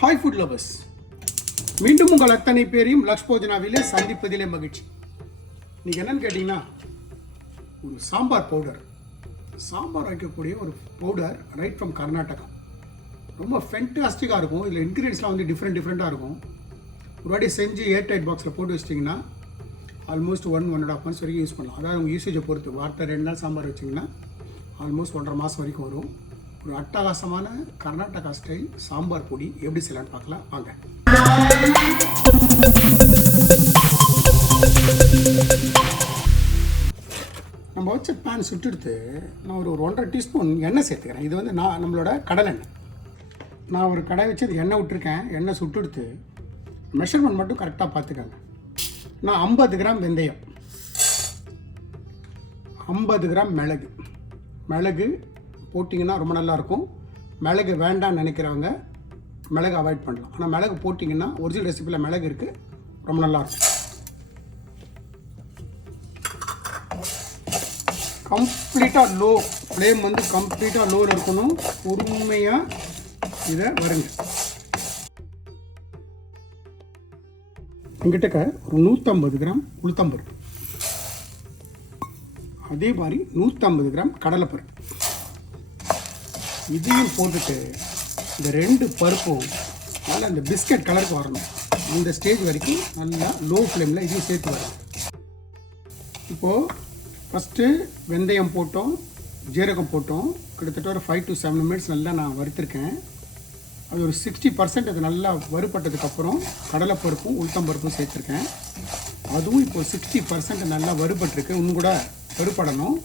Hi food lovers, மீண்டும் உங்கள் அத்தனை பேரையும் லக்ஷ் போஜனாவிலே சந்திப்பதிலே மகிழ்ச்சி. நீங்கள் என்னன்னு கேட்டிங்கன்னா, ஒரு சாம்பார் பவுடர், சாம்பார் வைக்கக்கூடிய ஒரு பவுடர் ரைட் ஃப்ரம் கர்நாடகா. ரொம்ப ஃபென்டாஸ்டிக்காக இருக்கும். இதில் இன்க்ரீடியன்ஸ்லாம் வந்து டிஃப்ரெண்ட்டாக இருக்கும். ஒரு வாட்டி செஞ்சு ஏர் டைட் பாக்ஸில் போட்டு வச்சிட்டிங்கன்னா ஆல்மோஸ்ட் 1.5 months வரைக்கும் யூஸ் பண்ணலாம். அதாவது உங்கள் யூசேஜை பொறுத்து. வாரத்தை 2 நாள் சாம்பார் வச்சிங்கன்னா ஆல்மோஸ்ட் 1.5 மாதம் வரைக்கும் வரும். ஒரு அட்டகாசமான கர்நாடகா ஸ்டைல் சாம்பார் பொடி எப்படி செய்யலான்னு பார்க்கலாம் வாங்க. நம்ம வச்ச பேன் சுட்டுடுத்து நான் ஒரு 1.5 டீஸ்பூன் எண்ணெய் சேர்த்துக்கிறேன். இது வந்து நம்மளோட கடலை எண்ணெய். நான் ஒரு கடை வச்சு அது எண்ணெய் விட்டுருக்கேன். எண்ணெய் சுட்டுடுத்து மெஷர்மெண்ட் மட்டும் கரெக்டாக பார்த்துக்கங்க. நான் 50 கிராம் வெந்தயம், 50 கிராம் மிளகு போட்டிங்கன்னா ரொம்ப நல்லாயிருக்கும். மிளகு வேண்டாம்னு நினைக்கிறவங்க மிளகு அவாய்ட் பண்ணலாம். ஆனால் மிளகு போட்டிங்கன்னா ஒரிஜினல் ரெசிபியில் மிளகு இருக்குது, ரொம்ப நல்லாயிருக்கும். கம்ப்ளீட்டாக லோ ஃப்ளேம் வந்து கம்ப்ளீட்டாக லோவில் இருக்கணும். பொறுமையாக இதை வருங்க. எங்கிட்ட ஒரு 150 கிராம் உளுத்தம்பருப்பு, அதே மாதிரி 150 கிராம் கடலைப்பருப்பு, இதையும் போட்டுட்டு இந்த 2 பருப்பும் நல்லா இந்த பிஸ்கட் கலருக்கு வரணும். இந்த ஸ்டேஜ் வரைக்கும் நல்லா லோ ஃப்ளேமில் இதையும் சேர்த்து வரணும். இப்போது ஃபஸ்ட்டு வெந்தயம் போட்டோம், ஜீரகம் போட்டோம். கிட்டத்தட்ட ஒரு 5 to 7 minutes நல்லா நான் வறுத்துருக்கேன். அது ஒரு 60% அது நல்லா வறுபட்டதுக்கப்புறம் கடலைப்பருப்பும் உளுத்தம்பருப்பும் சேர்த்துருக்கேன். அதுவும் இப்போது 60% நல்லா வறுபட்டுருக்கு. இன்னும் கூட வறுபடணும்.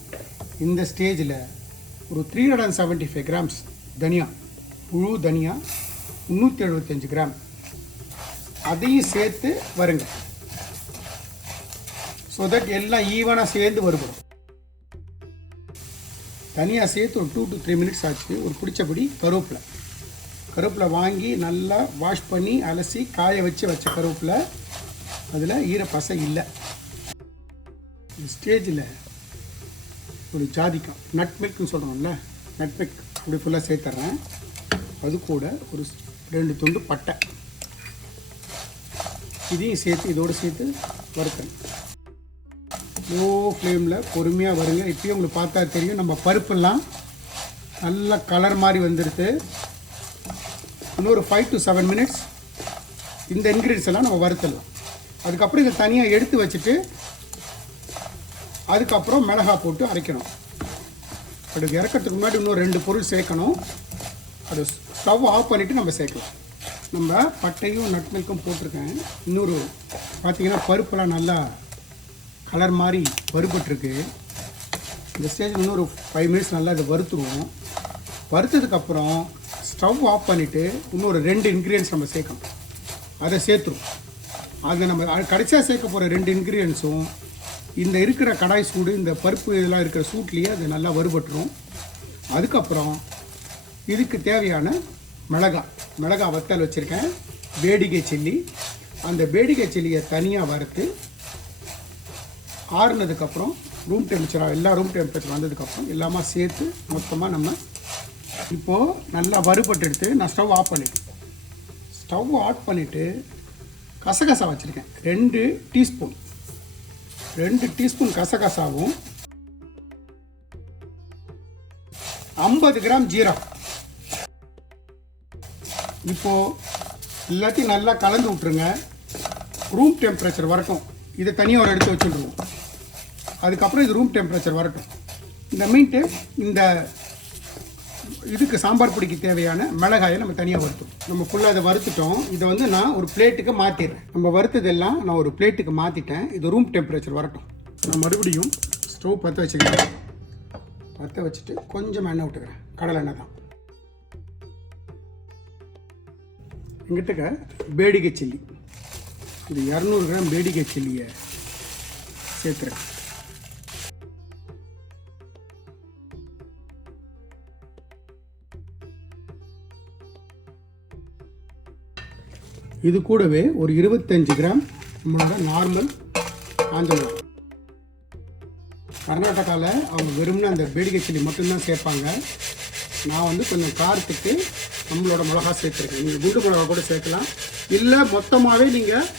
இந்த ஸ்டேஜில் ஒரு 375 கிராம்ஸ் தனியா, முழு தனியா 375 கிராம், அதையும் சேர்த்து வருங்க. ஸோ தட் எல்லாம் ஈவனாக சேர்ந்து வறுபடும். தனியாக சேர்த்து ஒரு 2 to 3 minutes ஆச்சு. ஒரு பிடிச்சபடி கருவேப்பிலை வாங்கி நல்லா வாஷ் பண்ணி அலசி காய வச்ச கருவேப்பிலை, அதில் ஈரப்பசை இல்லை. இந்த ஸ்டேஜில் ஒரு ஜாதிக்காய், நட் மில்க்னு சொல்கிறோம்ல, நட் மில்க் அப்படி ஃபுல்லாக சேர்த்துட்றேன். அது கூட ஒரு 2 துண்டு பட்டை, இதையும் சேர்த்து இதோடு சேர்த்து வறுக்கணும். லோ ஃப்ளேமில் பொறுமையாக வருங்க. இப்போயும் உங்களுக்கு பார்த்தா தெரியும், நம்ம பருப்பெல்லாம் நல்ல கலர் மாதிரி வந்துடுது. இன்னொரு 5 to 7 minutes இந்த இன்க்ரீடியன்ஸ் எல்லாம் நம்ம வறுத்துடலாம். அதுக்கப்புறம் இதை தனியாக எடுத்து வச்சுட்டு அதுக்கப்புறம் மிளகாய் போட்டு அரைக்கணும். அதுக்கு இறக்கிறதுக்கு முன்னாடி இன்னும் 2 பொருள் சேர்க்கணும். அது ஸ்டவ் ஆஃப் பண்ணிவிட்டு நம்ம சேர்க்கலாம். நம்ம பட்டையும் நட் மில்க்கும் போட்டிருக்கேன். இன்னொரு பார்த்திங்கன்னா பருப்பெல்லாம் நல்லா கலர் மாதிரி வறுபட்டுருக்கு. இந்த ஸ்டேஜில் இன்னொரு 5 minutes நல்லா இதை வறுத்துருவோம். வறுத்ததுக்கப்புறம் ஸ்டவ் ஆஃப் பண்ணிவிட்டு இன்னொரு 2 இன்க்ரீடியன்ஸ் நம்ம சேர்க்கணும். அதை சேர்த்துருவோம். அதை நம்ம கடைசியாக சேர்க்க போகிற 2 இன்க்ரீடியன்ஸும் இந்த இருக்கிற கடாய் சூடு, இந்த பருப்பு இதெல்லாம் இருக்கிற சூட்லேயே அது நல்லா வறுபட்டுரும். அதுக்கப்புறம் இதுக்கு தேவையான மிளகாய் வத்தல் வச்சுருக்கேன், பேடிகை சில்லி. அந்த பேடிகை சில்லியை தனியாக வறுத்து ஆறுனதுக்கப்புறம் ரூம் டெம்பரேச்சர் வந்ததுக்கப்புறம் எல்லாமே சேர்த்து மொத்தமாக நம்ம இப்போது நல்லா வறுபட்டு எடுத்து நான் ஸ்டவ் ஆஃப் பண்ணிவிட்டு கசகசா வச்சுருக்கேன். 2 டீஸ்பூன் கசகசாவும் 50 கிராம் ஜீரகம். இப்போது எல்லாத்தையும் நல்லா கலந்து விட்டுருங்க. ரூம் டெம்பரேச்சர் வரட்டும். இதை தனியாக ஒரு எடுத்து வச்சுருவோம். அதுக்கப்புறம் இது ரூம் டெம்பரேச்சர் வரட்டும். இந்த மீன்ட்டு இந்த இதுக்கு சாம்பார் பொடிக்கு தேவையான மிளகாயை நம்ம தனியாக வறுத்தோம். நம்ம ஃபுல்லாக அதை வறுத்துட்டோம். இதை வந்து நான் ஒரு பிளேட்டுக்கு மாற்றிடுறேன். நம்ம வறுத்ததெல்லாம் நான் ஒரு பிளேட்டுக்கு மாற்றிட்டேன். இது ரூம் டெம்பரேச்சர் வரட்டும். நான் மறுபடியும் ஸ்டவ் பற்ற வச்சுக்கிறேன். பற்ற வச்சுட்டு கொஞ்சம் எண்ணெய் விட்டுக்கிறேன். கடலை எண்ணெய் தான். எங்கிட்ட பேடிகை சில்லி, இது 200 கிராம் பேடிகை சில்லியை சேர்த்துறேன். இது கூடவே ஒரு 25 கிராம் நம்மளோட நார்மல் காஞ்ச மிளகாய். கர்நாடகாவில் அவங்க வெறும்னு அந்த பேடிகை சில்லி மட்டும்தான் சேர்ப்பாங்க. நான் வந்து கொஞ்சம் காரத்துக்கு நம்மளோட மிளகா சேர்த்துருக்கேன். நீங்கள் குண்டு மிளகா கூட சேர்க்கலாம், இல்லை மொத்தமாகவே நீங்கள்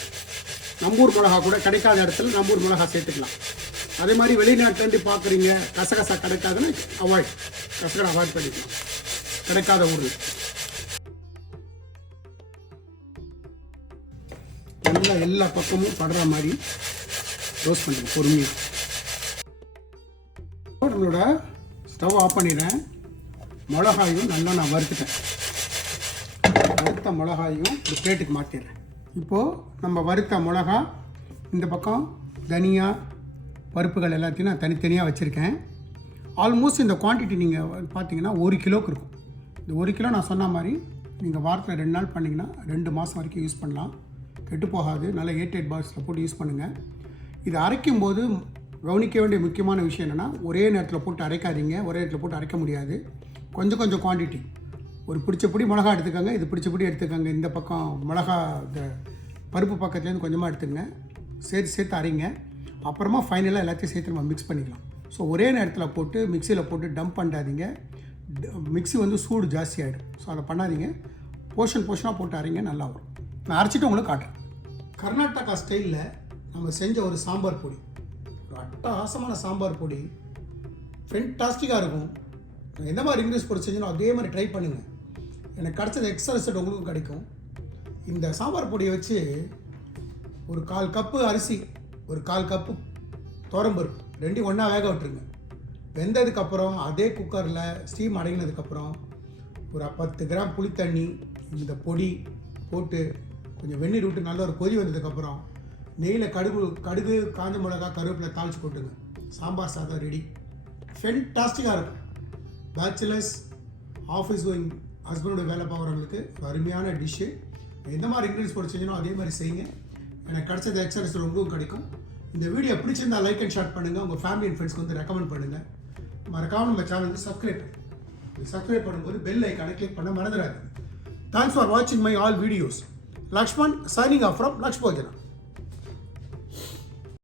நம்பூர் மிளகா கூட கிடைக்காத இடத்துல நம்பூர் மிளகா சேர்த்துக்கலாம். அதே மாதிரி வெளிநாட்டிலேருந்து பார்க்குறீங்க, கசகசா கிடைக்காதுன்னு கசகரை அவாய்ட் பண்ணிக்கலாம், கிடைக்காத ஊரில். நல்லா எல்லா பக்கமும் படுற மாதிரி ரோஸ்ட் பண்ணுங்க பொறுமையாக. நம்மளோட ஸ்டவ் ஆஃப் பண்ணிடுறேன். மிளகாயும் நல்லா நான் வறுத்துட்டேன். வறுத்த மிளகாயும் ஒரு பிளேட்டுக்கு மாற்றிடுறேன். இப்போது நம்ம வறுத்த மிளகா, இந்த பக்கம் தனியா பருப்புகள் எல்லாத்தையும் நான் தனித்தனியாக வச்சுருக்கேன். ஆல்மோஸ்ட் இந்த குவான்டிட்டி நீங்கள் பார்த்தீங்கன்னா 1 கிலோவுக்கு இருக்கும். இந்த 1 கிலோ நான் சொன்ன மாதிரி நீங்கள் வாரத்தில் 2 நாள் பண்ணிங்கன்னா 2 மாதம் வரைக்கும் யூஸ் பண்ணலாம், கெட்டு போகாது. நல்லா 8 பாக்ஸில் போட்டு யூஸ் பண்ணுங்கள். இது அரைக்கும் போது கவனிக்க வேண்டிய முக்கியமான விஷயம் என்னென்னா, ஒரே நேரத்தில் போட்டு அரைக்காதீங்க. ஒரே நேரத்தில் போட்டு அரைக்க முடியாது. கொஞ்சம் கொஞ்சம் குவான்டிட்டி, ஒரு பிடிச்சபடி மிளகா எடுத்துக்கோங்க, இது பிடிச்சபடி எடுத்துக்கோங்க. இந்த பக்கம் மிளகா இந்த பருப்பு பக்கத்துலேருந்து கொஞ்சமாக எடுத்துக்கங்க, சேர்த்து அரைங்க. அப்புறமா ஃபைனலாக எல்லாத்தையும் சேர்த்து நம்ம மிக்ஸ் பண்ணிக்கலாம். ஸோ ஒரே நேரத்தில் போட்டு மிக்சியில் போட்டு டம்ப் பண்ணாதீங்க. மிக்ஸி வந்து சூடு ஜாஸ்தி ஆகிடும். ஸோ அதை பண்ணாதீங்க. போர்ஷனாக போட்டு அரைங்க, நல்லா வரும். நான் அரைச்சிட்டு உங்களுக்கு காட்டுறேன். கர்நாடகா ஸ்டைலில் நம்ம செஞ்ச ஒரு சாம்பார் பொடி, ஒரு அட்டகாசமான சாம்பார் பொடி, ஃபென்டாஸ்டிக்காக இருக்கும். எந்த மாதிரி இங்கிலீஷ் போட்டு செஞ்சோம் அதே மாதிரி ட்ரை பண்ணுங்கள். எனக்கு கிடச்சது எக்ஸ்ட்ரா ரிசல்ட் உங்களுக்கும் கிடைக்கும். இந்த சாம்பார் பொடியை வச்சு ஒரு 1/4 கப்பு அரிசி, ஒரு 1/4 கப்பு துவரம்பருப்பு, ரெண்டையும் ஒன்றா வேக விட்டுருங்க. வெந்ததுக்கப்புறம் அதே குக்கரில் ஸ்டீம் அடங்கினதுக்கப்புறம் ஒரு 10 கிராம் புளித்தண்ணி, இந்த பொடி போட்டு கொஞ்சம் வெந்நீர் விட்டு நல்ல ஒரு கொதி வந்ததுக்கப்புறம் நெய்யில் கடுகு காஞ்ச மிளகா கருவேப்பிலை தாளித்து போட்டுங்க. சாம்பார் சாதம் ரெடி. ஃபென்டாஸ்டிக்காக இருக்கும். பேச்சுலர்ஸ், ஆஃபீஸ் கோயிங் ஹஸ்பண்டோட வேலை பார்க்குறவங்களுக்கு ஒரு அருமையான டிஷ்ஷு. எந்த மாதிரி இன்க்ரீடியன்ஸ் போட்டு செஞ்சனோ அதே மாதிரி செய்யுங்க. எனக்கு கிடச்சது எக்ஸசைஸ் உங்களுக்கும் கிடைக்கும். இந்த வீடியோ பிடிச்சிருந்தா லைக் அண்ட் ஷேர் பண்ணுங்கள். உங்கள் ஃபேமிலி அண்ட் ஃப்ரெண்ட்ஸ்க்கு வந்து ரெக்கமெண்ட் பண்ணுங்கள். மறக்காமல் நம்ம சேனலுக்கு சப்ஸ்கிரைப் பண்ணும்போது பெல் ஐக்கானை கிளிக் பண்ண மறந்துடாதீங்க. தேங்க்ஸ் ஃபார் வாட்சிங் my all videos. Lakshman signing off from Lakshbojana.